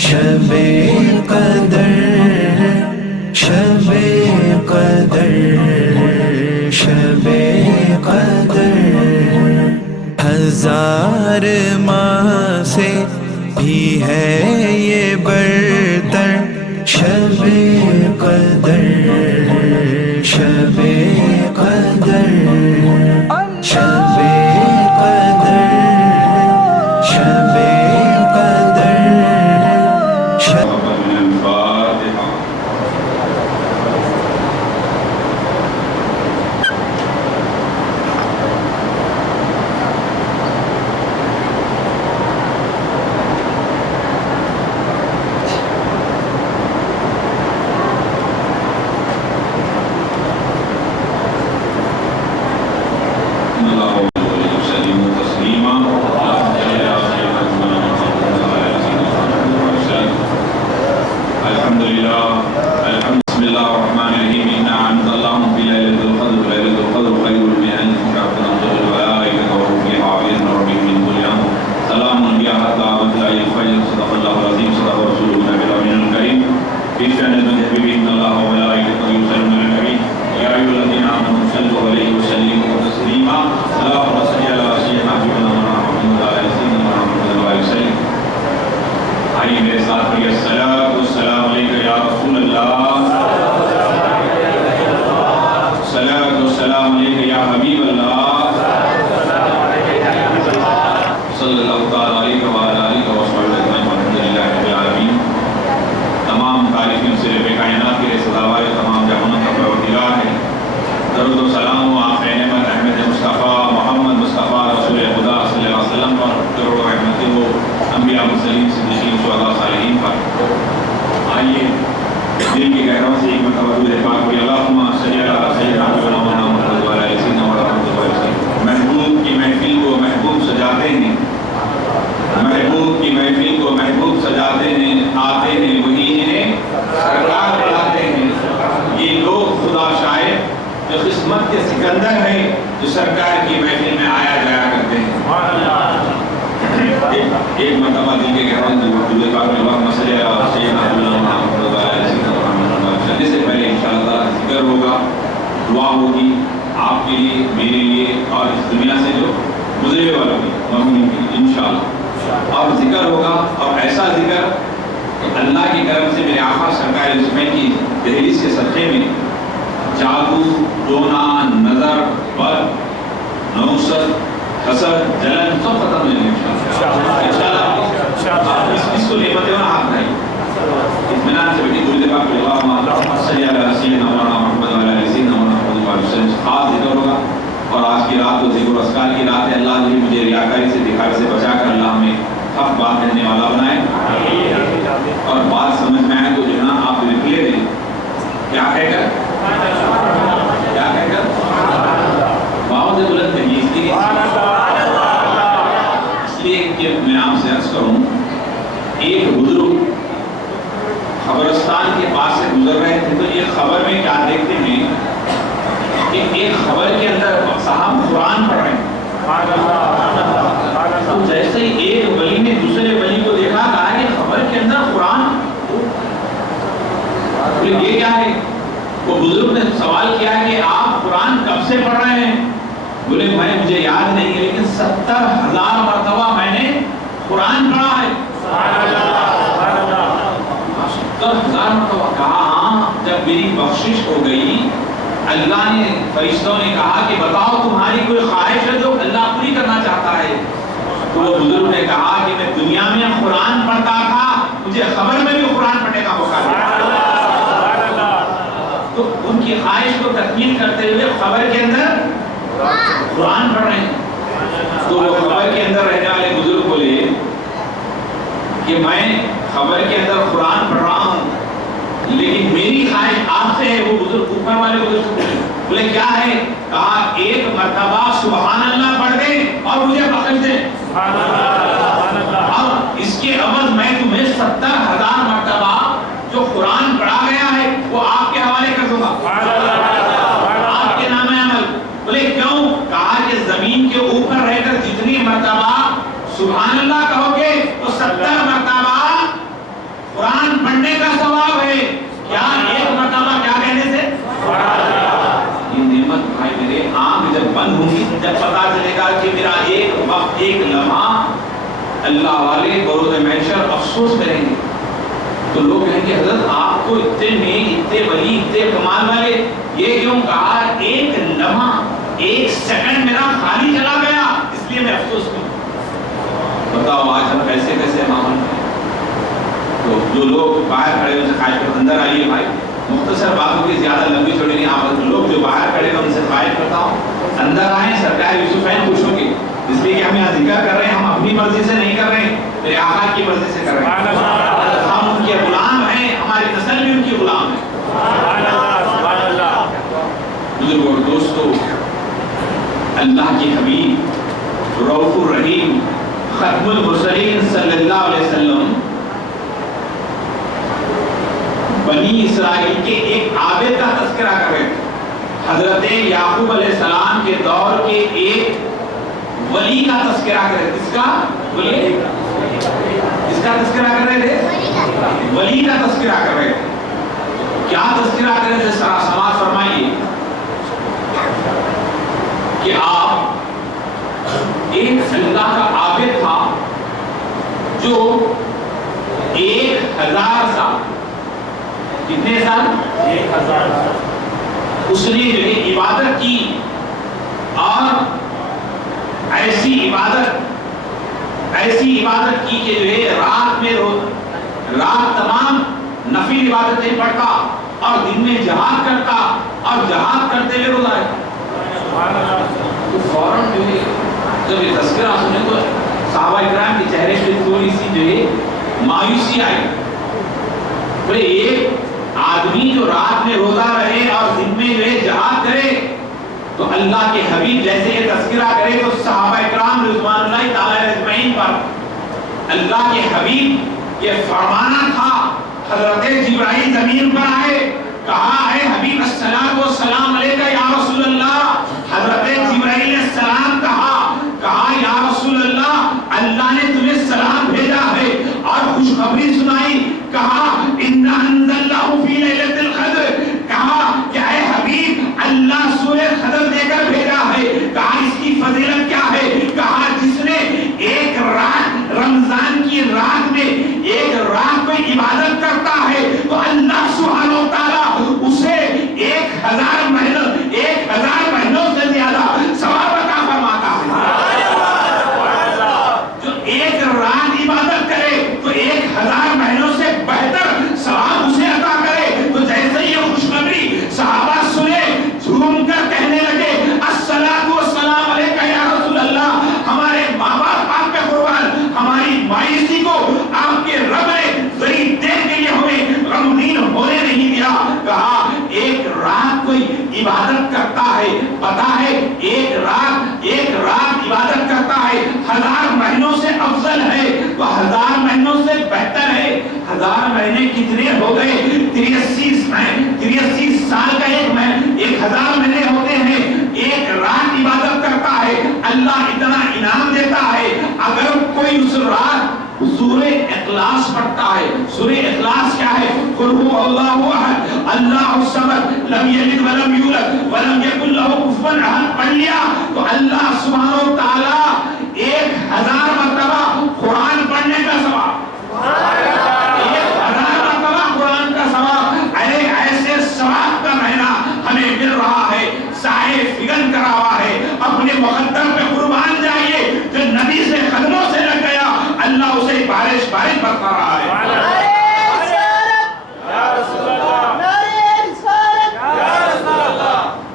شب قدر شب قدر شب قدر ہزار ماہ سے بھی ہے یہ برتر شب قدر شب قدر شب قدر شب قدر شب سبحان اللہ کہو گے تو 70 مرتبہ اللہ والے بروز محشر افسوس کریں گے. تو لوگ کہیں گے حضرت آپ کو اتنے نیک، اتنے ولی، اتنے کمال والے، یہ کیوں کہا؟ ایک لمحہ، ایک سیکنڈ میرا خالی چلا گیا، اس لیے میں افسوس کروں. بتاؤ آج ہم کیسے کیسے معامل ہیں. تو جو لوگ باہر کھڑے ہیں ان سے خواہش کرتا ہوں اندر آئیے بھائی. مختصر باتوں کی زیادہ لمبی چھوڑی نہیں. آپ لوگ جو باہر کھڑے ہیں ان سے خواہش کرتا ہم اندر آئیں. سرکار یوسفین خوش ہوں گے، اس لیے کہ ہم یہاں ذکر کر رہے ہیں، ہم اپنی مرضی سے نہیں کر رہے ہیں، میرے آقا کی مرضی سے کر رہے ہیں. ہم ان کے غلام ہیں، ہماری نسل بھی ان کی غلام ہے. بزرگوں اور دوستو، اللہ کے حبیب رؤوف الرحیم ختم المرسلین صلی اللہ علیہ وسلم بنی اسرائیل کے ایک عابد کا تذکرہ کر رہے تھے. حضرت یعقوب علیہ السلام کے دور کے ایک ولی کا تذکرہ کر رہے تھے. کس کا؟ ولی. کس کا تذکرہ کر رہے تھے؟ ولی کا تذکرہ کر رہے تھے. کیا تذکرہ کر رہے تھے؟ سماعت فرمائیے کہ آپ ایک اللہ کا عابد تھا جو 1000 سال، کتنے سال؟ 1000 سال اس نے جو ہے عبادت کی، اور ایسی عبادت کی کہ جو ہے رات تمام نفل عبادتیں پڑھتا اور دن میں جہاد کرتا، اور جہاد کرتے ہوئے روزہ رکھتا. تو فوراً جو ہے جب یہ تذکرہ سنے تو صحابہ اکرام کے چہرے پہ تھوڑی سی جو ہے مایوسی آئی. بولے ایک آدمی جو رات میں روزہ رہے اور دن میں جو ہے جہاد کرے، تو اللہ کے حبیب جیسے یہ تذکرہ کرے تو صحابہ اکرام رضوان اللہ تعالی اجمعین پر اللہ کے حبیب یہ فرمانا تھا. حضرت جبرائیل زمین پر آئے، کہا اے حبیب الصلاۃ والسلام علیکہ یا رسول اللہ. حضرت جبرائیل علیہ السلام کہا یا رسول اللہ، اللہ نے تمہیں سلام بھیجا ہے اور خوشخبری سنائی. کہا انا انزلناہ فی لیلۃ القدر. کہا کہ اے حبیب اللہ سورہ قدر دے کر بھیجا ہے. کہا اس کی فضیلت کیا ہے؟ کہا جس نے ایک رات، رمضان کی رات میں ایک رات کو عبادت کرتا ہے تو اللہ سبحانہ و تعالی اسے 1000 مہینوں سے زیادہ ثواب عطا فرماتا ہے. جو ایک رات عبادت کرے تو 1000 مہینوں سے بہتر ثواب اسے عطا کرے. تو جیسے یہ خوشخبری صحابہ سنے، جھوم کر کہنے لگے الصلاۃ والسلام علیکہ یا رسول اللہ. ہمارے ماں باپ آپ پہ قربان، ہماری مایوسی کو آپ کے رب نے ذریع دین کے لیے ہمیں غمگین ہونے نہیں دیا. کہا ایک رات کوئی عبادت کرتا ہے، پتا ہے ایک رات عبادت کرتا ہے 1000 مہینوں سے افضل ہے. تو 1000 مہینوں سے بہتر ہے. 1000 مہینے کتنے ہو گئے؟ 83 سال کا 1000 مہینے ہوتے ہیں. ایک رات عبادت کرتا ہے، اللہ اتنا انعام دیتا ہے. اگر کوئی اس رات سورہ اخلاص پڑھتا ہے. سورہ اخلاص کیا ہے؟ قل هو اللہ احد اللہ الصمد لم یلد ولم یولد ولم یکن لہ کفوا احد پڑھ لیا تو اللہ سبحانہ و تعالی 1000 مرتبہ قرآن پڑھنے کا ثواب، 1000 مرتبہ قرآن کا ثواب. ایسے ثواب کا مہینہ ہمیں مل رہا ہے، سائے فگن کرا ہوا ہے. اپنے مقدر پہ قربان جائیے. جو نبی سے قدموں سے لگ گیا اللہ اسے بارش برپا رہا ہے.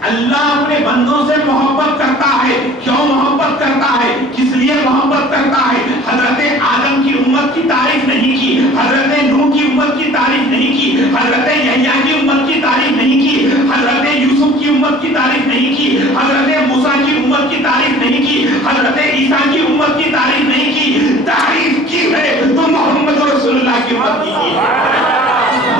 اللہ اپنے بندوں سے محبت کرتا ہے. کیوں محبت کرتا ہے؟ کس لیے محبت کرتا ہے؟ حضرت آدم کی امت کی تعریف نہیں کی، حضرت نوح کی امت کی تعریف نہیں کی، حضرت یحییٰ کی امت کی تعریف نہیں کی، حضرت یوسف کی امت کی تعریف نہیں کی، حضرت موسیٰ کی امت کی تعریف نہیں کی، حضرت عیسیٰ کی امت کی تعریف نہیں کی. تعریف کی ہے تو محمد رسول اللہ کی امت کی ہے.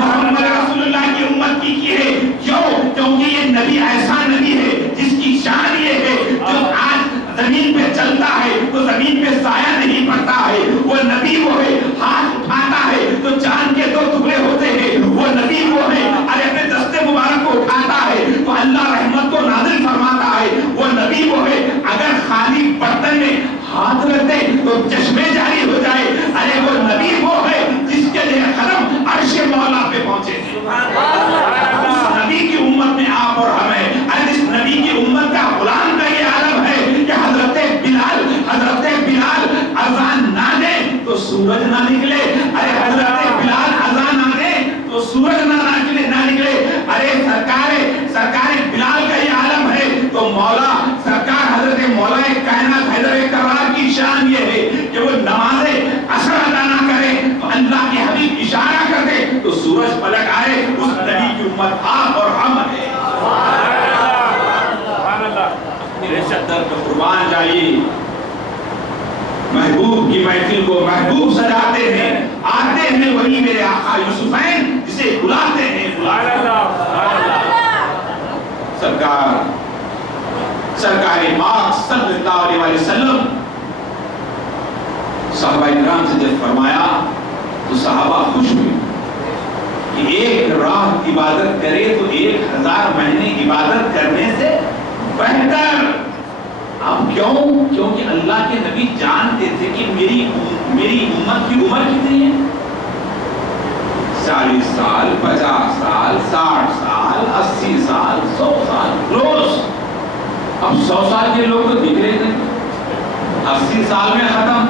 محمد رسول اللہ کی امت کی ہے. کیوں؟ کیونکہ یہ نبی ایسا نبی ہے جس کی شان یہ ہے جو آج زمین پہ چلتا ہے تو زمین پہ سایہ نہیں پڑتا ہے. وہ نبی وہ ہے ہاتھ اٹھاتا ہے تو چاند کے 2 ٹکڑے ہوتے ہیں. وہ نبی وہ ہے اپنے دستے مبارک کو اٹھاتا ہے تو اللہ رحمت کو نازل فرماتا ہے. وہ نبی وہ ہے اگر خالی برتن میں ہاتھ رکھتے تو چشمے جاری ہو سورج پلٹ آئے، اس نبی کی امت آپ اور ہم ہیں۔ میرے شدر پہ قربان جائیے، محبوب کی محفل کو محبوب سجاتے ہیں، آتے ہیں وہی میرے آقا یوسفین جسے بلاتے ہیں۔ سرکار پاک صلی اللہ علیہ وسلم صحابہ کرام سے جب فرمایا تو صحابہ خوش ہوئے کہ ایک رات عبادت کرے تو 1000 مہینے عبادت کرنے سے بہتر۔ اب کیوں؟ کیونکہ اللہ کے نبی جانتے تھے کہ میری امت کی عمر کتنی ہے، 40 سال، 50 سال، 60 سال، 80 سال، 100 سال روز۔ اب 100 سال کے لوگ تو دکھ رہے تھے، 80 سال میں ختم۔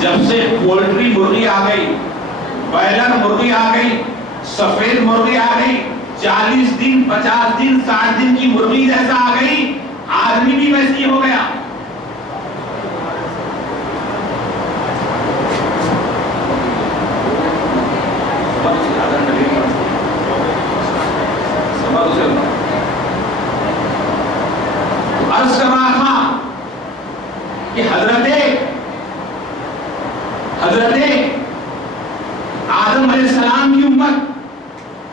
جب سے پولٹری مرغی آ گئی، بائلر مرغی آ گئی، سفید مرغی آ گئی، 40 دن 50 دن 60 دن کی مرغی جیسا آ گئی، آدمی بھی ویسی ہو گیا۔ عرض کر رہا تھا کہ حضرت آدم علیہ السلام کی امت،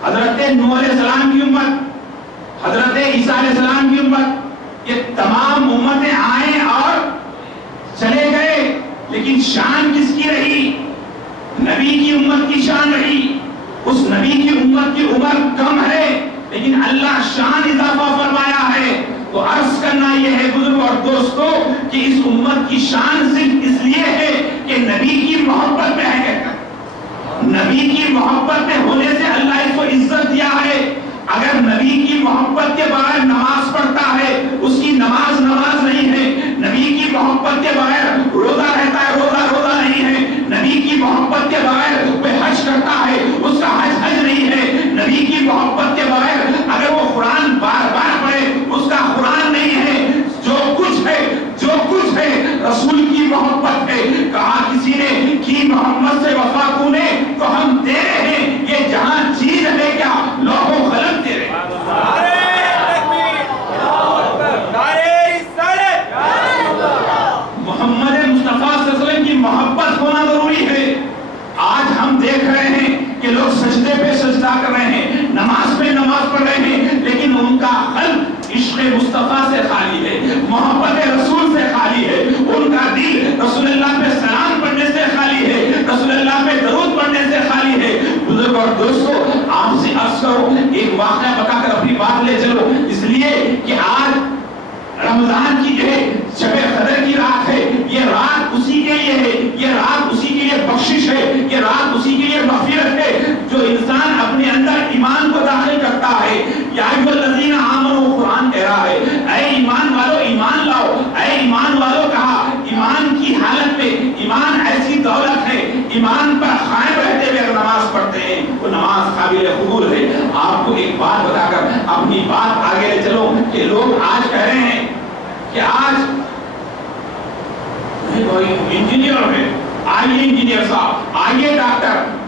حضرت نوح علیہ السلام کی امت، حضرت عیسیٰ علیہ السلام کی امت، یہ تمام امتیں آئیں اور چلے گئے، لیکن شان کس کی رہی؟ نبی کی امت کی شان رہی۔ اس نبی کی امت کی عمر کم ہے لیکن اللہ شان اضافہ فرمایا ہے۔ تو عرض کرنا یہ ہے بزرگ اور دوستو کہ اس امت کی شان صرف اس لیے ہے کہ نبی کی محبت میں ہے۔ نبی کی محبت میں ہونے سے اللہ اس کو عزت دیا ہے۔ اگر نبی کی محبت کے بغیر نماز پڑھتا ہے اس کی نماز نہیں ہے، نبی کی محبت کے بغیر روزہ رہتا ہے روزہ نہیں ہے، نبی کی محبت کے بغیر وہ حج کرتا ہے اس کا حج نہیں ہے، نبی کی محبت کے بغیر اگر وہ قرآن بار بار پڑھے اس کا قرآن نہیں ہے۔ جو کچھ ہے رسول کی محبت ہے۔ کہا کسی نے کی محمد سے وفا کونے تو ہم تیرے ہیں، یہ جہاں چیز ہے کیا لوح و قلم تیرے۔ محمد مصطفیٰ صلی اللہ علیہ وسلم کی محبت ہونا ضروری ہے۔ آج ہم دیکھ رہے ہیں کہ لوگ سجدے پہ سجدہ کر رہے ہیں، نماز پہ نماز پڑھ رہے ہیں، لیکن ان کا قلب عشق مصطفیٰ سے خالی ہے، محبت رسول سے خالی ہے، ان کا دل رسول اللہ پہ سلام پڑھنے سے خالی ہے، رسول اللہ پہ درود پڑھنے سے خالی ہے۔ بزرگ اور دوستو آپ سے عرض کرو، ایک واقعہ بتا کر اپنی بات لے چلو، اس لیے کہ آج رمضان کی جو ہے شب قدر کی رات ہے، یہ رات اسی کے لیے ہے، یہ رات اسی کے لیے بخشش ہے، یہ رات اسی کے لیے مغفرت ہے۔ جو انسان اپنے اندر ایمان کو داخل کرتا ہے، یا ایھا الذین آمنوا قرآن کہہ رہا ہے اے ایمان والو ایمان لاؤ، اے ایمان والو کہا ایمان کی حالت میں، ایمان ایسی دولت ہے، ایمان پر قائم رہتے ہوئے اگر نماز پڑھتے ہیں وہ نماز قابل قبول ہے۔ آپ کو ایک بات بتا کر اپنی بات آگے لے چلو کہ لوگ آج کہہ رہے ہیں کہ آج انجینئر ہے، آئیے انجینئر صاحب، آئیے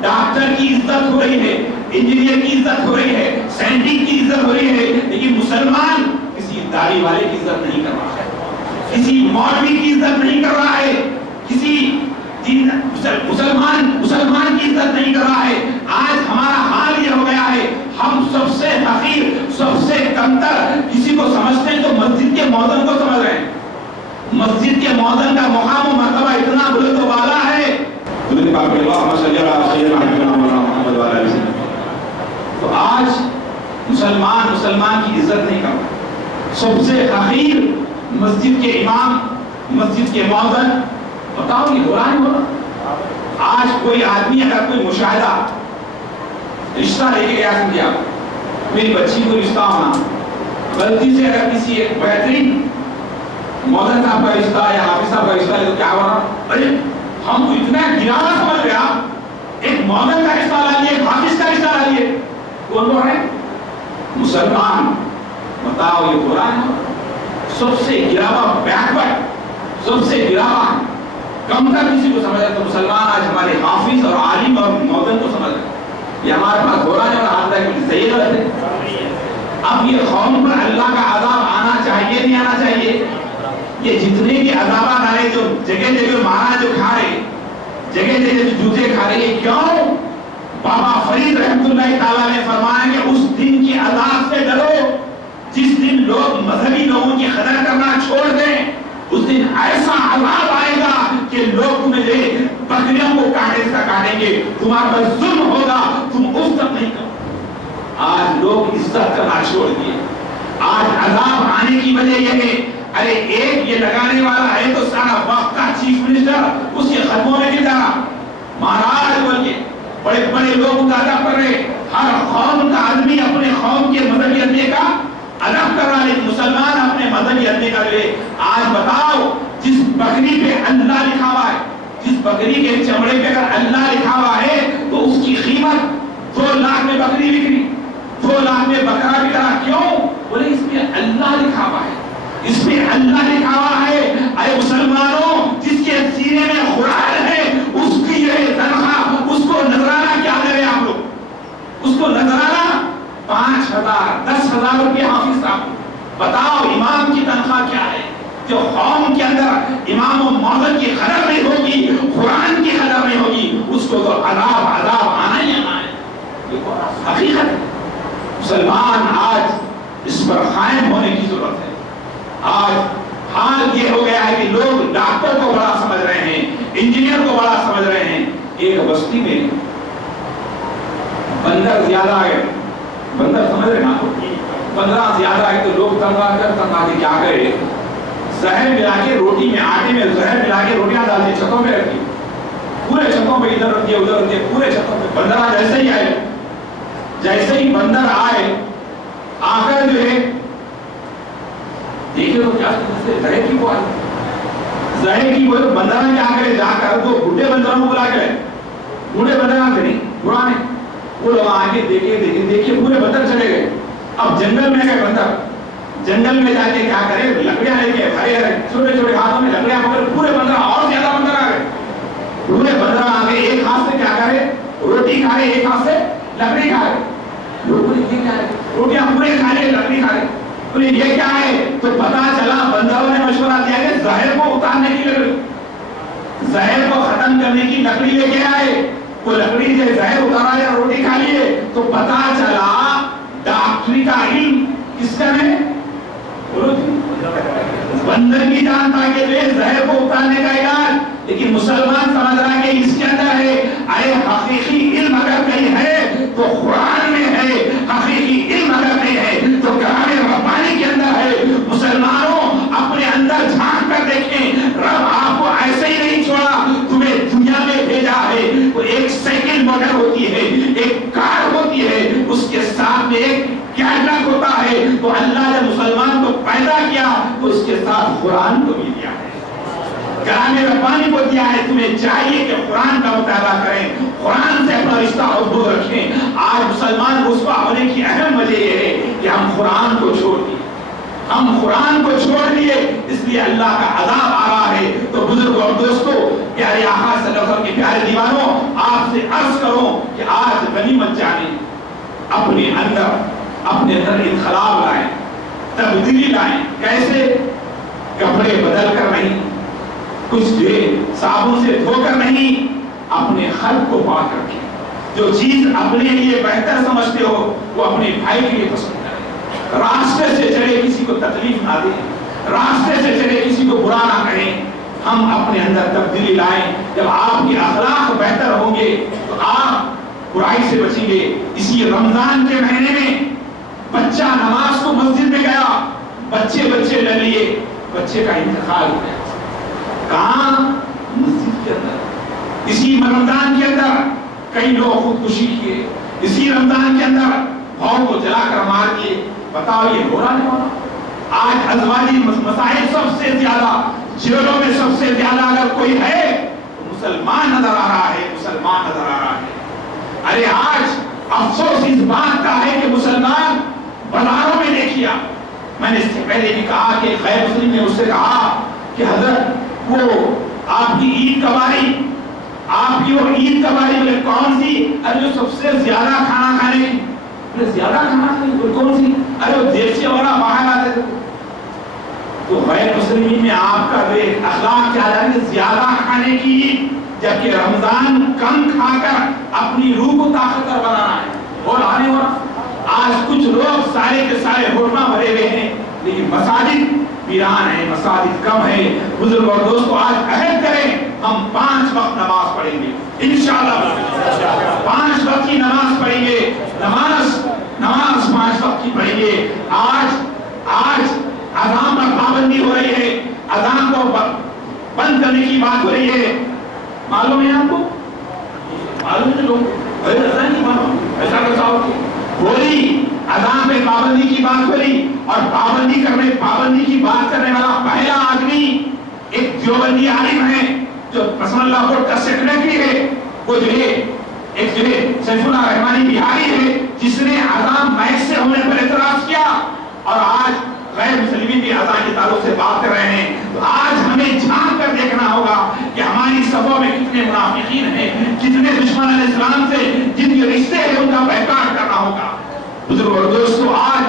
ڈاکٹر کی عزت ہو رہی ہے، انجینئر کی عزت ہو رہی ہے، سائنٹسٹ کی عزت ہو رہی ہے، لیکن مسلمان کسی داڑھی والے کی عزت نہیں کر رہا ہے، کسی مولوی کی عزت نہیں کر رہا ہے، کسی مسلمان کی عزت نہیں کر رہا ہے۔ آج ہمارا حال یہ ہو گیا ہے، ہم سب سے حقیر، سب سے کمتر کسی کو سمجھتے ہیں تو مسجد کے مؤذن کو سمجھ رہے ہیں۔ مسجد کے مؤذن کا مقام و مرتبہ اتنا بلند و بالا ہے۔ تو آج مسلمان کی عزت نہیں کرتا۔ سب سے حقیر مسجد کے امام، مسجد کے مؤذن، بتاؤ یہ برا نہیں ہو رہا؟ آج کوئی آدمی اگر کوئی مشاہدہ رشتہ لے کے گیا سمجھا میری بچی کو رشتہ ہونا، غلطی سے اگر کسی ایک بہترین مؤذن صاحب کا رشتہ یا حافظ صاحب کا رشتہ لے تو کیا ہو رہا؟ ارے ہم کو اتنا گرانا سمجھ گیا، ایک مؤذن کا رشتہ لا لیے، ایک حافظ کا رشتہ لا لیے، کون بول رہے ہیں؟ مسلمان۔ بتاؤ یہ برا ہے؟ سب سے گراوا بیکورڈ، سب سے گراوا کم تر کسی کو سمجھا تو مسلمان آج ہمارے حافظ اور عالم اور مؤذن کو سمجھ رہے ہیں۔ یہ ہمارے پاس ہو رہا ہے اور آتا ہے کہ صحیح غلط ہے. اب یہ قوم پر اللہ کا عذاب آنا چاہیے نہیں آنا چاہیے؟ یہ جتنے بھی عذابات آئے جو جگہ جگہ مارا جو کھا رہے, جگہ جگہ جو جوتے کھا رہے, یہ کیوں؟ بابا فرید رحمت اللہ تعالیٰ نے فرمایا کہ اس دن کی عذاب سے ڈرو جس دن لوگ مذہبی لوگوں کی قدر کرنا چھوڑ دیں. اس دن ایسا عذاب آئے گا کہ لوگ تمہیں بکریوں کو کاٹے سے کاٹیں گے, تمہارا پر ظلم ہوگا, تم اس تک نہیں کرو. آج لوگ عزت کرنا چھوڑ دیے. آج عذاب آنے کی وجہ یہ ہے, ارے ایک یہ لگانے والا ہے تو سارا وقت کا چیف منسٹر اس کے قدموں میں گر جانا. مہاراج بول کے بڑے بڑے لوگ مطالعہ کر رہے, ہر قوم کا آدمی اپنے قوم کے مذہبی ادبے کا ادب کر رہا ہے, مسلمان اپنے مذہبی ادبے کا لے. آج بتاؤ جس بکری پہ اللہ لکھا ہوا ہے, جس بکری کے چمڑے پہ اگر اللہ لکھا ہوا ہے تو اس کی قیمت 2 لاکھ میں بکری بکری, 2 لاکھ میں بکرا بکرا. کیوں؟ بولے اس پہ اللہ لکھا ہوا ہے, اس پہ اللہ لکھا ہوا ہے. اے مسلمانوں, جس کے سینے میں قرآن ہے اس کی یہ تنخواہ, اس کو نذرانہ کیا دے رہے آپ لوگ؟ اس کو نذرانہ 5,000 10,000 روپے حافظ صاحب. بتاؤ امام کی تنخواہ کیا ہے؟ جو قوم کے اندر امام و موذن کی قدر نہیں ہوگی, قرآن کی قدر نہیں ہوگی, اس کو تو عذاب آنا ہی آنا ہے. حقیقت ہے. مسلمان آج اس پر قائم ہونے کی ضرورت ہے. آج حال یہ ہو گیا ہے کہ لوگ ڈاکٹر کو بڑا سمجھ رہے ہیں, انجینئر کو بڑا سمجھ رہے ہیں. ایک بستی میں بندر زیادہ آئے, بندر سمجھ رہے نا, 15 زیادہ آئے تو لوگ تنگا کے کیا کرے, زہر ملا کے روٹی میں, آٹے میں زہر ملا کے روٹیاں ڈال دی, چھتوں پہ رکھی, پورے چھتوں پہ ادھر رکھیے ادھر رکھیے, پورے چھتوں پہ. بندر جیسے ہی آئے, جیسے ہی بندر آئے آ کر جو ہے دیکھے تو کیا زہر کی وہ آئی, زہر کی وہ بندر کیا کرے, جا کر تو بوڑھے بندروں کو بلا کے, بوڑھے بندر آتے نہیں پرانے, وہ لوگ آگے دیکھے پورے بندر چلے گئے. اب جنگل میں گئے بندر, جنگل میں جا کے کیا کرے, لکڑیاں لے کے چھوٹے چھوٹے ہاتھوں میں لکڑیاں پکڑ, پورے بندر اور زیادہ بندر آ گئے, پورے بندر آ گئے. ایک ہاتھ سے کیا کرے, روٹی کھا رہے, ایک ہاتھ سے لکڑی کھا رہے. لوگ بولے یہ کیا ہے, روٹیاں پورے کھا رہے, لکڑی کھا رہے. بولے یہ کیا ہے, تو پتا چلا بندروں نے مشورہ دیا کہ زہر کو اتارنے کی لکڑی, زہر کو ختم کرنے کی لکڑی لے کے آئے. وہ لکڑی سے زہر اتارا یا روٹی کھا لیے تو پتا چلا ڈاکٹری کا علم کس کا ہے, بندر کی جانتا کہ زہر کو اتارنے کا علاج. لیکن مسلمان سمجھ رہا کہ اس کے اندر ہے. ارے حقیقی علم اگر کہیں ہے تو قرآن میں ہے, حقیقی علم اگر کہیں ہے تو کلام ربانی کے اندر ہے. مسلمانوں اپنے اندر جھانک کر دیکھیں, رب آپ کو ایسے ہی نہیں چھوڑا, تمہیں دنیا میں بھیجا ہے. وہ ایک سائیکل موٹر ہوتی ہے, ایک کار ہوتی ہے, اس کے ساتھ میں ایک کیڈلک ہوتا ہے. تو اللہ نے مسلمان کو پیدا کیا تو اس کے ساتھ قرآن کو بھی دیا ہے, کلام ربانی کو دیا ہے. تمہیں چاہیے کہ قرآن کا مطالعہ کریں, قرآن سے اپنا رشتہ مضبوط رکھیں. آج مسلمان رسوا ہونے کی اہم وجہ یہ ہے کہ ہم قرآن کو چھوڑ دیے, ہم قرآن کو چھوڑ دیے, اس لیے اللہ کا عذاب آ رہا ہے. تو بزرگوں اور دوستوں, پیارے آقا صلی اللہ علیہ وسلم کے پیارے دیوانوں, آپ سے عرض کروں کہ آج غنیمت جانیں, اپنے اندر انقلاب لائیں, تبدیلی لائیں. کیسے؟ کپڑے بدل کر نہیں, کچھ صابن سے دھو کر نہیں, اپنے قلب کو پاک رکھیں. جو چیز اپنے لیے بہتر سمجھتے ہو وہ اپنے بھائی کے لیے پسند کریں. راستے سے چلے کسی کو تکلیف نہ دیں, راستے سے چلے کسی کو برا نہ کہیں. ہم اپنے اندر تبدیلی لائیں. جب آپ کے اخلاق بہتر ہوں گے تو آپ برائی سے بچیں گے. اسی رمضان کے مہینے میں بچہ نماز کو مسجد میں گیا, بچے لے لیے, بچے کا انتقال ہو گیا. کہاں؟ مسجد کے اندر. اسی رمضان کے اندر کئی لوگ خودکشی کیے, اسی رمضان کے اندر بھاؤ کو جلا کر مار دیے. بتاؤ یہ ہو رہا نہیں ہو رہا؟ آج ازواجی مسائل سب سے زیادہ, جیلوں میں سب سے زیادہ اگر کوئی ہے تو مسلمان نظر آ رہا ہے, مسلمان نظر آ رہا ہے. ارے آج افسوس اس بات کا ہے کہ مسلمان بازاروں میں نہیں کیا. میں نے اس سے پہلے بھی کہا کہ غیر مسلم نے اس سے کہا کہ حضرت وہ آپ کی عید کب آ رہی, آپ کی وہ عید کا باری بولے کون سی؟ ارے جو سب سے زیادہ کھانا کھانے کی، بولے زیادہ کھانا کھانے کی کون سی؟ ارے وہ دیسی والا باہر آتے تھے. تو غیر مسلمین میں آپ کا جو اخلاق کیا جائے کہ زیادہ کھانے کی عید، جبکہ رمضان کم کھا کر اپنی روح کو طاقتور بنانا ہے. اور آنے والا آج کچھ لوگ سارے کے سارے ہوٹل بھرے ہوئے ہیں لیکن مساجد ویران ہے، مساجد کم ہے. بزرگ اور دوستو آج عہد کریں ہم 5 وقت نماز پڑھیں گے انشاءاللہ. 5 وقت کی نماز پڑھیں گے. نماز 5 وقت کی پڑھیں گے. آج اذان پر پابندی ہو رہی ہے، اذان کو بند کرنے کی بات ہو رہی ہے. معلوم ہے آپ کو؟ معلوم ہے لوگ اذان کی بات ایسا کیسا ہوتی بولی اذان پہ پابندی کی بات ہو رہی، اور پابندی کی بات کرنے والا پہلا آدمی ایک دیوبندی عالم ہے جو پسند اللہ بورڈ کا سیکرٹری ہے. وہ جو ہے ایک جو ہے سیف اللہ رحمانی بہاری ہے جس نے اذان مائک سے ہونے پر اعتراض کیا، اور آج غیر مسلمین بھی اذان کے تعلق سے بات کر رہے ہیں. تو آج ہمیں جھانک کر دیکھنا ہوگا کہ ہماری صفوں میں کتنے منافقین ہیں، کتنے دشمن علیہ السلام سے جن کے رشتے ہیں ان کا بائیکاٹ کرنا ہوگا. بزرگ اور دوستو آج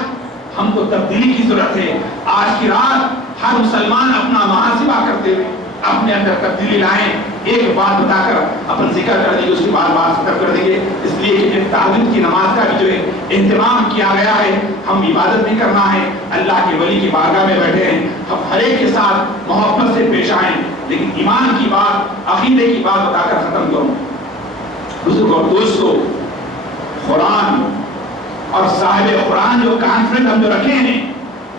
ہم کو تبدیلی کی ضرورت ہے. آج کی رات ہر مسلمان اپنا محاسبہ کرتے ہوئے اپنے اندر تبدیلی لائیں. ایک بات بتا کر اپن ذکر کر دیں گے، اس کی بات ختم کر دیں گے. اس لیے کہ تہجد کی نماز کا بھی جو ہے اہتمام کیا گیا ہے. ہم عبادت بھی کرنا ہے، اللہ کے ولی کی بارگاہ میں بیٹھے ہیں، ہم ہر ایک کے ساتھ محبت سے پیش آئیں. لیکن ایمان کی بات، عقیدے کی بات بتا کر ختم کروں. بزرگ اور دوستو قرآن اور صاحب قرآن جو کانفرنس ہم جو رکھے ہیں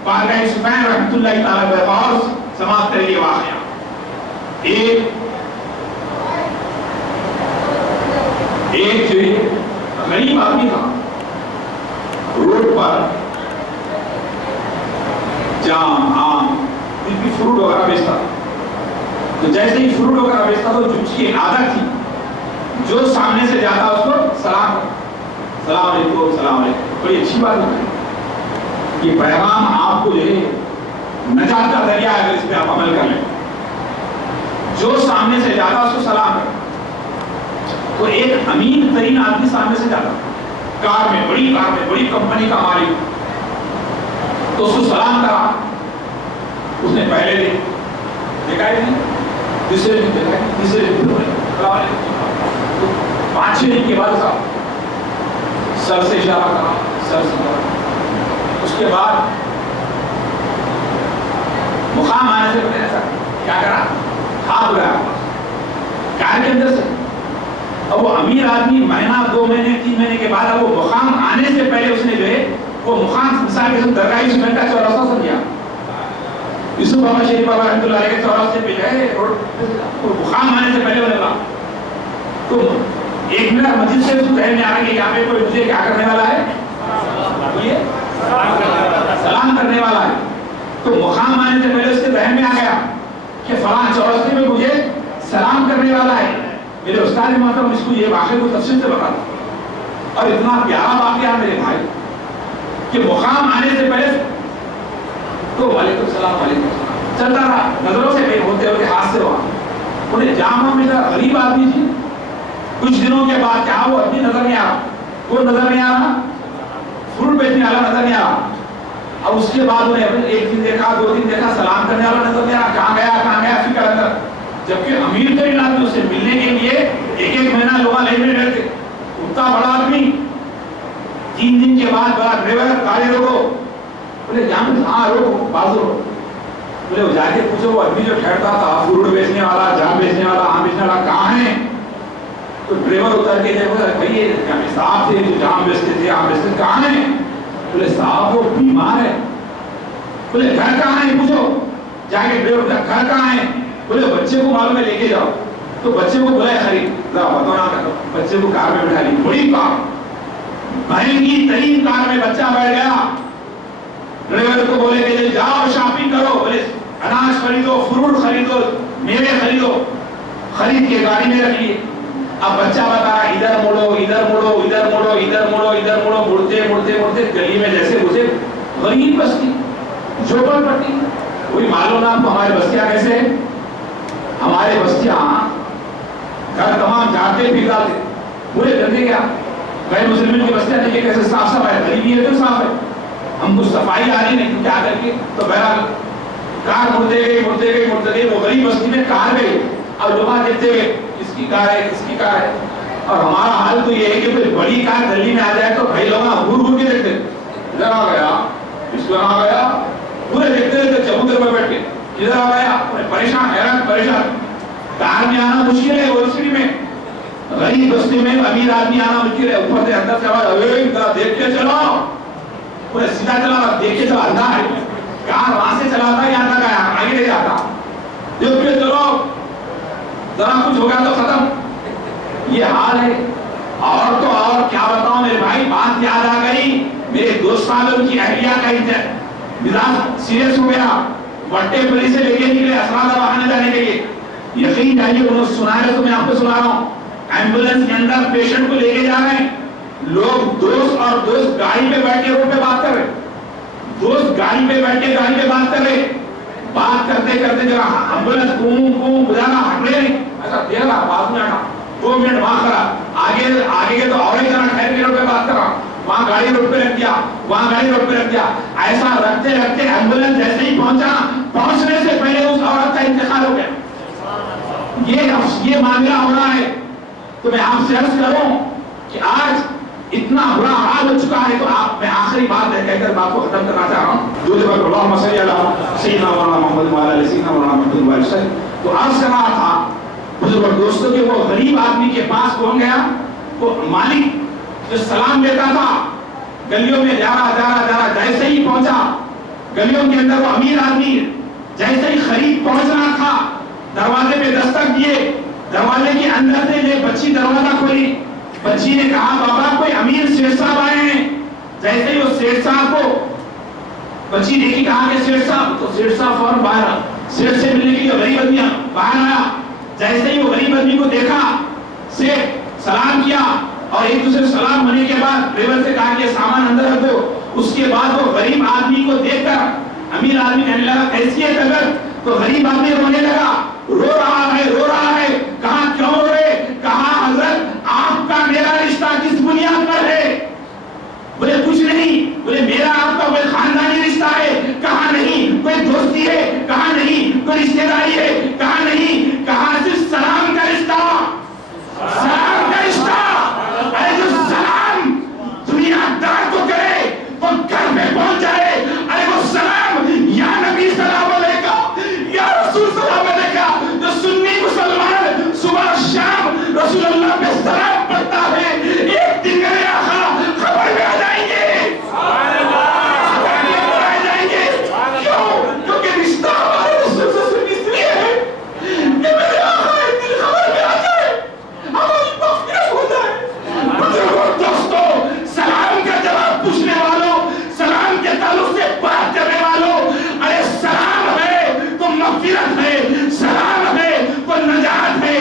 بارگاہ سفین رحمۃ اللہ تعالی علیہ اور سماعت کریں یہ واقعہ. ایک جو غریب آدمی تھا، روڈ پر جام آم کی فروٹ وغیرہ بیچتا تھا. تو جیسے ہی فروٹ وغیرہ بیچتا تو اس کی عادت تھی جو سامنے سے جاتا اس کو سلام علیکم سلام علیکم. بڑی اچھی بات ہے. یہ پیغام آپ کو جو ہے نجات کا ذریعہ ہے اگر اس پہ آپ عمل کر لیں. جو سامنے سے جاتا اس کو سلام کرے. تو ایک امین ترین آدمی سامنے سے جاتا کار میں بڑی کمپنی کا مالک، تو اس کو سلام کرا. اس نے پہلے دیکھا ہی نہیں، دوسرے دن دیکھا ہی نہیں، تیسرے دن 5-6 دن کے بعد سر سے اشارہ کرا، سر سے کرا. اس کے بعد مقام آنے سے پہلے ایسا کیا کرا، ہاتھ اڑایا کار کے اندر سے. اب وہ امیر آدمی مہینہ 2 مہینے 3 مہینے کے بعد اب وہ مقام آنے سے پہلے اس نے جو ہے وہ مقام مثال کے درگاہ یوسف کا چوراستہ سمجھا. یوسف بابا شریف بابا رحمۃ اللہ علیہ کے چوراستے پہ جو ہے وہ مقام آنے سے پہلے بنے گا. تو ایک منٹ مسجد سے اس ذہن میں آ رہا کہ یہاں پہ کوئی مجھے کیا کرنے والا ہے، بولیے سلام کرنے والا ہے. تو مقام آنے سے پہلے اس کے ذہن میں آ گیا کہ فلاں چوراستے میں مجھے سلام کرنے والا ہے. میرے استاد محترم اس کو یہ واقعہ کو تفصیل سے بتا دو. اور اتنا پیارا واقعہ میرے بھائی کہ مقام آنے سے پہلے تو وعلیکم السلام چلتا رہا، نظروں سے ہوتے ہوتے ہاتھ سے وہاں. انہیں جامع میں غریب آدمی تھی. کچھ دنوں کے بعد کیا وہ آدمی نظر نہیں آ رہا، وہ نظر نہیں آ رہا، فروٹ بیچنے والا نظر نہیں آ رہا. اب اس کے بعد انہیں 1 دن دیکھا 2 دن دیکھا، سلام کرنے والا نظر نہیں آ رہا، کہاں گیا فکر اندر. جبکہ امیر ترین آدمی اسے ملنے کے لیے 1 مہینہ لوگ لائن میں بیٹھتے. اتنا بڑا آدمی 3 دن کے بعد بڑا ڈرائیور گاڑی روکو، بولے جام ہاں روکو بازو روکو. بولے وہ جا کے پوچھو وہ آدمی جو ٹھہرتا تھا فروٹ بیچنے والا، جام بیچنے والا، آم بیچنے والا کہاں ہے؟ تو ڈرائیور اتر کے دیکھو بھائی صاحب تھے جو جام بیچتے تھے آم بیچتے کہاں ہیں؟ بولے صاحب وہ بیمار ہے. بولے گھر کہاں ہے پوچھو. جا کے ڈرائیور گھر کہاں ہے؟ بولے بچے کو معلوم ہے لے کے جاؤ. تو بچے کو بلایا خرید ذرا بتانا کرو. بچے کو کار میں بٹھا لی، بڑی کار مہنگی ترین کار میں بچہ بیٹھ گیا. ڈرائیور کو بولے کہ جاؤ شاپنگ کرو. بولے اناج خریدو، فروٹ خریدو، میوے خریدو. خرید کے گاڑی میں رکھ لیے. اب بچہ بتا رہا ادھر مڑو ادھر مڑو ادھر مڑو ادھر مڑو ادھر مڑو. مڑتے مڑتے مڑتے گلی میں جیسے مجھے غریب بستی جھوپڑ پٹی. وہی معلوم آپ کو ہماری بستیاں کیسے ہیں. ہمارے بستیاں گھر تمام جاتے پھیلاتے پورے گندے گیا. غیر مسلمین کی بستیاں دیکھیں کیسے صاف صاف ہے, غریبی ہے تو صاف ہے. ہم کو صفائی آ رہی نہیں کیا کر کے, تو بہرحال کار مڑتے گئے وہ غریب بستی میں کار گئی. اب لوگ دیکھتے ہوئے کس کی کار ہے کس کی کار ہے. اور ہمارا حال تو یہ ہے کہ کوئی بڑی کار گلی میں آ جائے تو بھائی لوگ گھور کے دیکھتے, ادھر آ گیا اس کو آ گیا, پورے دیکھتے رہتے چبوتر میں بیٹھ کے ادھر آ گیا. پریشان حیران پریشان. کار میں آنا مشکل ہے, ورسٹی میں غریب بستی میں امیر آدمی آنا مشکل ہے. اوپر سے اندر سے آواز دیکھ کے چلو, پورے سیدھا چلا دیکھ کے چلا. اندھا ہے کار وہاں سے چلاتا یہاں تک آیا, آگے نہیں جاتا. دیکھ کے چلو, ذرا کچھ ہو گیا تو ختم. یہ حال ہے. اور تو اور کیا بتاؤں میرے بھائی, بات یاد آ گئی میرے 2 سالوں کی اہلیہ کا مزاج سیریس ہو گیا. وٹے پولیس سے لے کے نکلے اسرار دواخانے جانے کے لیے. یقین جائیے انہوں نے سنا ہے تو میں آپ کو سنا رہا ہوں. ایمبولینس کے اندر پیشنٹ کو لے کے جا رہے ہیں, لوگ دوست گاڑی پہ بیٹھ کے روڈ پہ بات کر رہے, دوست گاڑی پہ بیٹھ کے گاڑی پہ بات کر رہے. بات کرتے کرتے جب ایمبولینس گھوم بجانا ہٹ رہے نہیں, ایسا دے رہا بعد میں ہٹا 2 منٹ وہاں کرا, آگے کے تو اور ایک جنا ٹھہر کے روڈ پہ بات کر رہا, وہاں گاڑی روڈ پہ رکھ دیا, وہاں گاڑی روڈ پہ رکھ دیا. ایسا رکھتے رکھتے ایمبولینس جیسے ہی پہنچا, پہنچنے سے پہلے اس عورت کا انتقال ہو گیا. یہ معاملہ ہو رہا ہے. تو میں آپ سے عرض کروں کہ آج اتنا برا حال ہو چکا ہے. تو آپ میں آخری بات کہہ کر بات کو ختم کرنا چاہ رہا ہوں. جو جب اللہم صلی علی سیدنا مولانا محمد وعلی آل سیدنا مولانا محمد وسلم. تو عرض کر رہا تھا بزرگ دوستوں کہ وہ غریب آدمی کے پاس کون گیا, وہ مالک جو سلام دیتا تھا گلیوں میں جا رہا جیسے ہی پہنچا گلیوں کے اندر, وہ امیر آدمی جیسے ہی خرید پہنچنا تھا دروازے پہ دستک دیے, دروازے کے اندر سے یہ بچی دروازہ کھولی. بچی نے کہا بابا کوئی امیر سیٹ صاحب آئے ہیں. جیسے ہی وہ سیٹ صاحب کو بچی دیکھی, کہا کہ سیٹ صاحب, تو سیٹ صاحب فوراً باہر آ, سیٹ سے ملنے کے لیے غریب آدمی باہر آیا. جیسے ہی وہ غریب آدمی کو دیکھا, سیٹ سلام کیا اور ایک دوسرے سلام ہونے کے بعد ڈرائیور سے کہا کہ سامان اندر رکھ دو. اس کے بعد وہ غریب آدمی کو دیکھ کر امیر آدمی کہنے لگا کیسی ہے طبیعت. تو غریب آدمی رونے لگا, رو رہا ہے. کہا کیوں رو رہے, کہا حضرت آپ کا میرا رشتہ کس بنیاد پر ہے. بولے کچھ نہیں. بولے میرا آپ کا کوئی خاندانی رشتہ ہے, کہا نہیں. کوئی دوستی ہے, کہا نہیں. کوئی رشتہ داری ہے, کہا نہیں. کہا صرف سلام کا رشتہ, سلام کا رشتہ. ارے جو سلام دنیا دار کو کرے وہ گھر میں پہنچ جائے. ارے وہ سلام یا نبی سلام علیکہ, یا رسول سلام علیکہ. جو سنی مسلمان صبح شام رسول اللہ پہ سلام پڑھتا ہے, ایک دن میرے آقا خبر میں آ جائیں گے. کیونکہ رشتہ ہمارے رسول سے اس لیے ہے کہ میرے آقا ایک دن خبر میں آ جائے, ہماری مغفرت ہو جائے. بزرگوں دوستوں, سلام کا جواب پوچھنے والوں, سلام کے تعلق سے بات کرنے والوں, ارے سلام ہے تو مغفرت ہے, سلام ہے تو نجات ہے.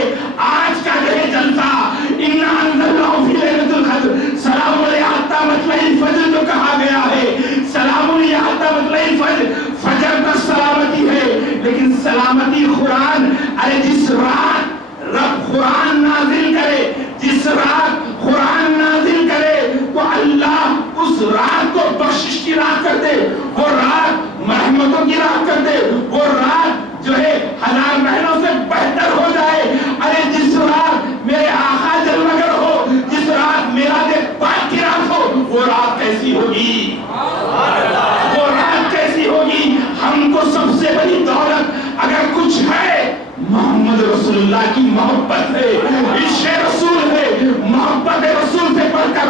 آج کا جو ہے جلسہ اِنَّا أَنزَلْنَاهُ فِي لَيْلَةِ الْقَدْرِ, سلام علیہ حتیٰ مطلع الفجر جو کہا گیا ہے, سلام علیہ حتیٰ مطلع الفجر, فجر تک سلامتی ہے. لیکن سلامتی قرآن, ارے جس رات رب قرآن نازل کرے, جس رات قرآن نازل کرے تو اللہ اس رات کو بخشش کی رات کر دے, وہ رات مرحمتوں کی رات کر دے, وہ رات جو ہے 1000 مہینوں سے بہتر ہو جائے. ارے جس رات میرے آقا جلوگر ہو, جس رات میراد پاک کی رات ہو, وہ رات کیسی ہوگی, وہ رات کیسی ہوگی. ہم کو سب سے بڑی دولت اگر کچھ ہے محمد رسول اللہ کی محبت ہے, عشق رسول ہے. محبت رسول سے بڑھ کر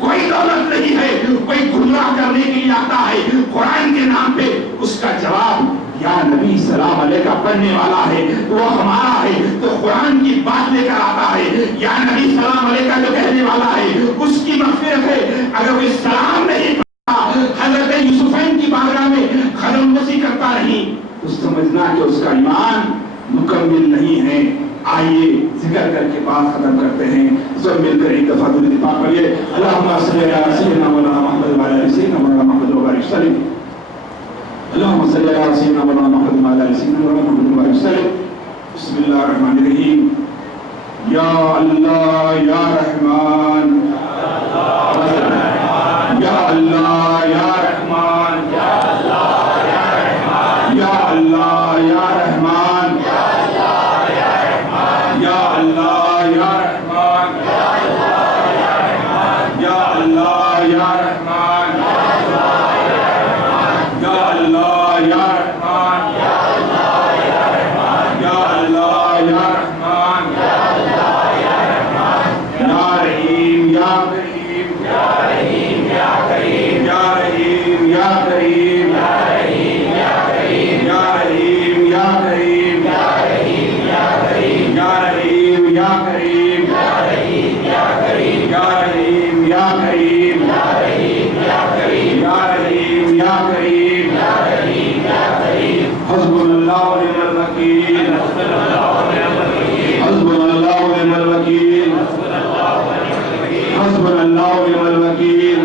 کوئی دولت نہیں ہے. کوئی گمراہ کرنے کے لیے آتا ہے قرآن کے نام پہ, اس کا جواب یا نبی سلام علیکہ پڑھنے والا ہے وہ ہمارا ہے, تو قرآن کی بات لے کر آتا ہے. یا نبی سلام علیکہ جو کہنے والا ہے اس کی مغفرت ہے. اگر وہ سلام نہیں پڑھتا, حضرت یوسفین کی بارگاہ میں قدم بسی کرتا نہیں, تو سمجھنا کہ اس کا ایمان مکمل نہیں ہے. آئیے ذکر کر کے بات ختم کرتے ہیں. سب مل کر ایک دفعہ درود پاک پڑھیے. اللہم صلی علی سیدنا مولانا محمد وعلی آل سیدنا مولانا محمد وبارک وسلم. اللہم صلی علی سیدنا مولانا محمد وعلی آل سیدنا مولانا محمد وبارک وسلم. بسم اللہ الرحمن الرحیم. یا اللہ یا رحمان یا اللہ یا رحمان یا اللہ یا رحمان یا اللہ یا رحمان یا اللہ یا رحمان یا اللہ یا رحمان یا اللہ یا رحمان یا اللہ یا رحمان یا رحیم یا کریم یا رحیم یا کریم یا رحیم یا کریم یا رحیم یا کریم یا رحیم یا کریم یا رحیم یا کریم یا رحیم یا کریم یا رحیم یا کریم یا رحیم یا کریم یا رحیم یا کریم یا رحیم یا کریم یا رحیم یا کریم حسبنا اللہ ونعم الوکیل حسبنا اللہ ونعم الوکیل حسبنا اللہ ونعم الوکیل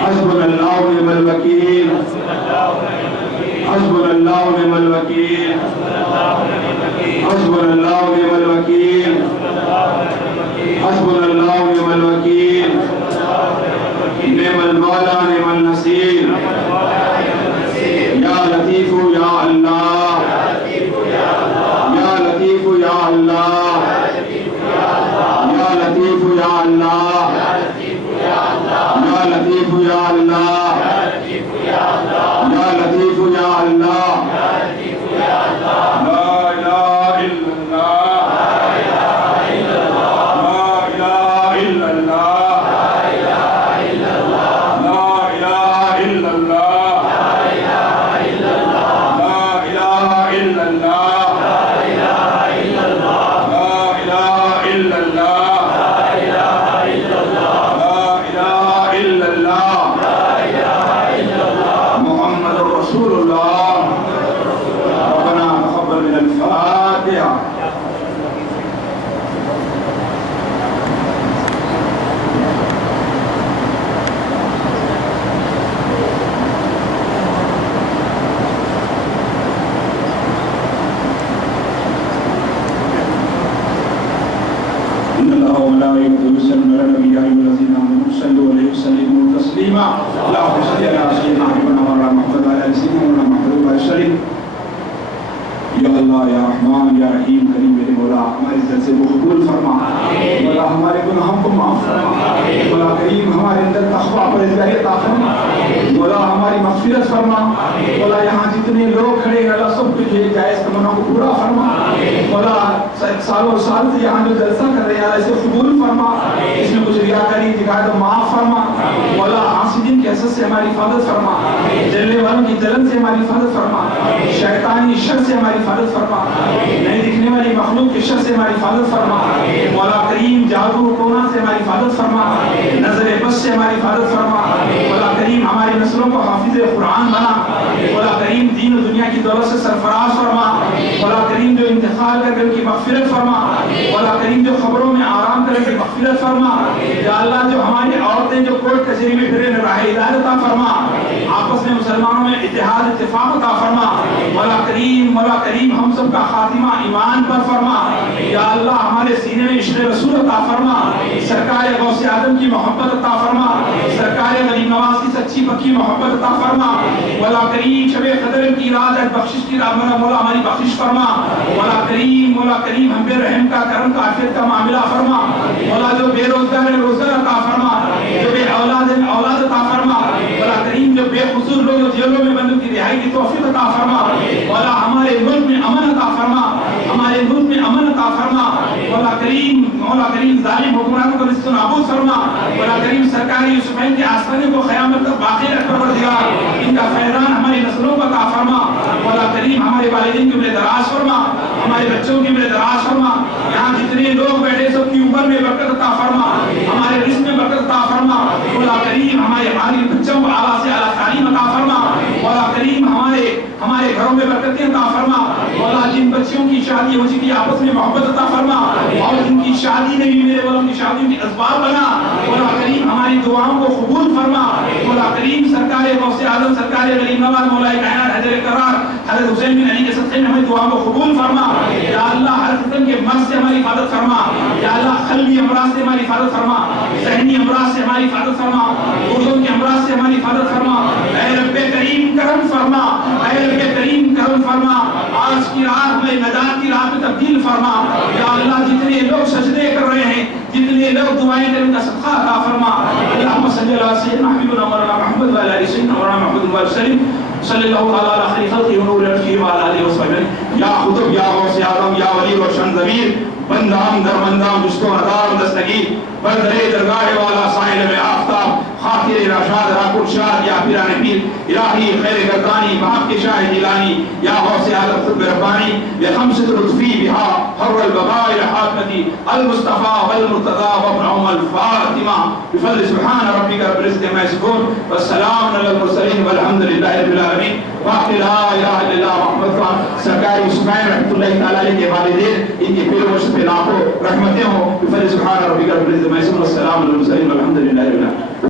حسبنا اللہ ونعم الوکیل حسبنا اللہ ونعم الوکیل حسبنا اللہ ونعم الوکیل حسبنا اللہ ونعم الوکیل نعم المولا نعم النصیر یا لطیف یا اللہ یا لطیف یا اللہ یا لطیف یا اللہ یا لطیف یا اللہ یا لطیف یا اللہ لا الہ الا اللہ لا الہ الا اللہ لا الہ الا اللہ لا الہ الا اللہ لا الہ الا اللہ لا الہ الا اللہ محمد رسول اللہ ربنا تقبل من الفاتحہ ان اللہ وملائکته یصلون علی النبی یا ایھا الذین آمنوا صلوا علیہ وسلموا تسلیما اللهم صل علی سیدنا محمد وعلی آل سیدنا محمد وسلم یا اللہ یا رحمان یا رحیم کریم میرے مولا ہمارے جلسے کو قبول فرما مولا ہمارے گناہوں کو معاف فرما مولا کریم ہمارے اندر تقویٰ پرہیزگاری عطا فرما مولا ہماری مغفرت فرما مولا یہاں جتنے لوگ کھڑے ہیں اللہ سب کے لیے جائز تمناؤں کو پورا فرما مولا سالوں سال سے یہاں جو جلسہ کر رہے ہیں اسے قبول فرما اس میں کچھ ریاکاری دکھائے تو معاف فرما مولا حاسدین کی حسد سے ہماری حفاظت فرما جلنے والوں کی جلن سے ہماری حفاظت فرما شیطانی شر سے ہماری حفاظت فرما نہیں دکھنے والی مخلوق کی شر سے ہماری حفاظت فرما مولا کریم جادو ٹونا سے ہماری حفاظت فرما نظر بس سے ہماری حفاظت فرما مولا کریم ہماری نسلوں کو حافظ قرآن بنا مولا کریم دین و دنیا کی دولت سے سرفراز فرما مولا کریم جو انتقال کر ان کی مغفرت فرما مولا کریم جو خبروں میں آرام کر ان کی مغفرت فرما یا اللہ جو ہماری عورتیں جو کورٹ کچہری میں پھرے راہ ہدایت عطا فرما آپس میں مسلمانوں میں اتحاد اتفاق عطا فرما مولا کریم ہم سب کا خاتمہ ایمان پر فرما یا اللہ ہمارے سینے میں عشق رسول عطا فرما سرکار غوث اعظم کی محبت عطا فرما سرکار غریب نواز کی سچی پکی محبت عطا فرما مولا کریم شب قدر کی رات بخشش کی رات مولا ہماری بخشش فرما مولا کریم ہم بے رحم کا کرم کا عافیت کا معاملہ فرما مولا جو بے روزگار ہے روزگار عطا فرما جو بے اولاد ہے اولاد عطا فرما مولا کریم جو بے قصور لوگ جو جیلوں میں بندوں کی رہائی کی توفیق عطا فرما مولا ہمارے ملک میں امن عطا فرما ہمارے ملک میں امن عطا فرما مولا کریم ظالم حکمرانوں کو رزق نابود فرما مولا کریم سرکاری یوسفین کے آستانے کو قیامت تک باقی رکھ پروردگار ان کا فیضان ہماری نسلوں کو عطا فرما مولا کریم ہمارے والدین کی عمر دراز فرما ہمارے بچوں کی عمر دراز فرما یہاں جتنے لوگ بیٹھے سب کی عمر میں برکت عطا فرما ہمارے رزق میں برکت عطا فرما مولا کریم ہمارے بچوں کو اعلیٰ سے اعلیٰ تعلیم عطا فرما مولا کریم ہمارے گھروں میں برکتیں عطا فرما مولا جن بچیوں کی شادی ہو چکی آپس میں محبت عطا فرما اور جن کی شادی نہیں میرے والوں کی شادیوں کی اسباب بنا مولا کریم ہماری دعاؤں کو قبول فرما مولا کریم سرکار غوث اعظم سرکار غریب نواز مولا کائنات حیدر کرار حضرت حسین بن علی کے صدقے میں ہمیں دعاؤں کو قبول فرما یا اللہ، ہر قسم کے مرض سے ہماری حفاظت فرما یا اللہ، قلبی امراض سے ہماری حفاظت فرما، ذہنی امراض سے ہماری حفاظت فرما، گردوں کے امراض سے ہماری حفاظت فرما، اے رب کریم کرم فرما، اے رب کریم کرم فرما، آج کی رات میں نجات کی رات میں تبدیل فرما یا اللہ، جتنے لوگ سجدے کر رہے ہیں، جتنے لوگ دعائیں کریں، ان کا صدقہ عطا فرما، اللہم صلی اللہ سیدنا حبیبنا مولانا محمد وعلی آلہ سیدنا مولانا محمد وسلم صلی اللہ تعالی علی خیر خلقہ ونور عرشہ وعلی آلہ وصحبہ یا خطب یا غوث اعظم یا ولی روشن ضمیر بندام درمندام جستو ندار دستگیر بردرے درگاہ والا سائل میں آفتاب خاطر رشاد راکر شاد یا پیران پیر الہی خیر گردانی بحق شاہ جیلانی یا غوث اعظم خطب ربانی بخمسۃ لطفی بہا حر البقاء الحاتمتی المصطفیٰ والمرتضیٰ وابن ام الفاطمہ بفضل سبحان ربک رب العزت عما یصفون والسلام علی المرسلین والحمد للہ رب العالمین واقع لا الہ الا اللہ محمد خان سرکار عثمان رحمۃ اللہ تعالی علیہ کے والدین، ان کی پیر مرشد پہ لاکھوں رحمتیں ہوں بفضل سبحان ربک رب العزت عما یصفون والسلام علی المرسلین والحمد للہ رب العالمین.